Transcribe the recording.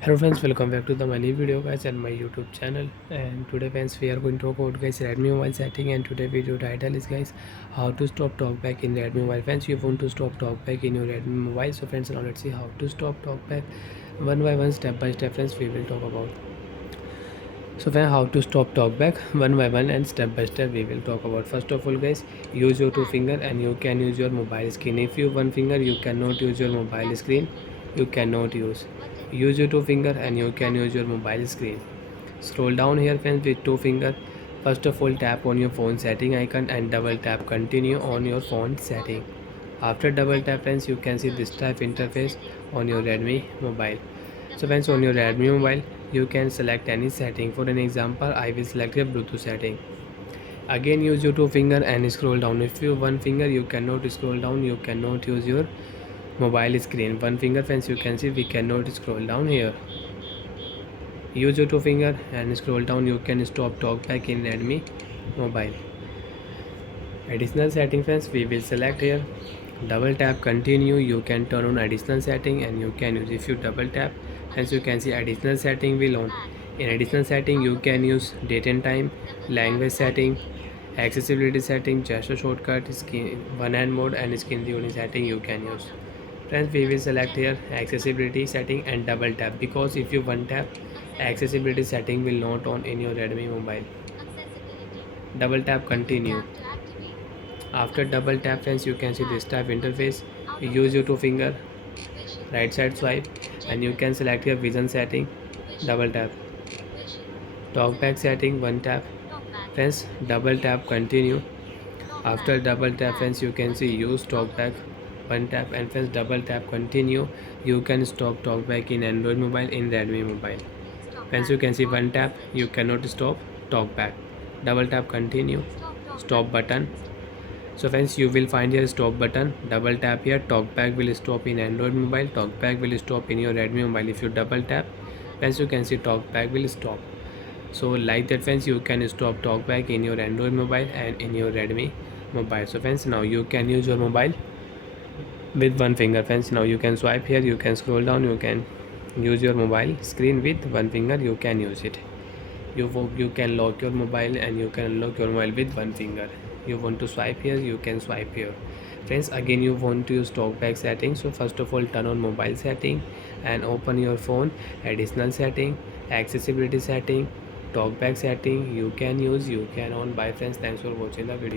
Hello friends, welcome back to the my new video guys and my YouTube channel. And today friends we are going to talk about guys Redmi mobile setting, and today video title is guys how to stop talkback in Redmi mobile. Friends, you want to stop talkback in your Redmi mobile. So friends, now let's see how to stop talkback one by one, step by step. Friends, we will talk about. So friends, how to stop talkback one by one and step by step we will talk about. First of all guys, use your two finger and you can use your mobile screen. If you one finger you cannot use your mobile screen, you cannot use your two finger and you can use your mobile screen. Scroll down here friends with two finger. First of all, tap on your phone setting icon and double tap continue on your phone setting. After double tap friends, you can see this type interface on your Redmi mobile. So friends, on your Redmi mobile you can select any setting. For an example, I will select a Bluetooth setting. Again use your two finger and scroll down. If you one finger you cannot scroll down, you cannot use your mobile screen. One finger friends, you can see we cannot scroll down here. Use your two finger and scroll down, you can stop talkback in Redmi mobile. Additional setting friends, we will select here. Double tap continue, you can turn on additional setting and you can use. If you double tap, as you can see additional setting will on. In additional setting you can use date and time, language setting, accessibility setting, gesture shortcut, skin one hand mode and screen recording setting you can use. Friends, we will select here accessibility setting and double tap, because if you one tap, accessibility setting will not on in your Redmi mobile. Double tap continue. After double tap friends, you can see this type interface. Use your two finger, right side swipe and you can select your vision setting. Double tap. Talkback setting, one tap. Friends, double tap continue. After double tap friends, you can see use talkback, one tap, and friends double tap continue. You can stop talkback in Android mobile, in Redmi mobile. Friends, you can see one tap, you cannot stop talkback. Double tap continue. Stop button. So friends, you will find here stop button. Double tap here, talkback will stop in Android mobile, talkback will stop in your Redmi mobile. If you double tap friends, you can see talkback will stop. So like that friends, you can stop talkback in your Android mobile and in your Redmi mobile. So friends, now you can use your mobile with one finger. Friends, now you can swipe here, you can scroll down, you can use your mobile screen with one finger, you can use it. You can lock your mobile and you can unlock your mobile with one finger. You want to swipe here, you can swipe here. Friends, again you want to use talkback setting. So first of all, turn on mobile setting and open your phone. Additional setting, accessibility setting, talkback setting you can use, you can on. Bye friends, thanks for watching the video.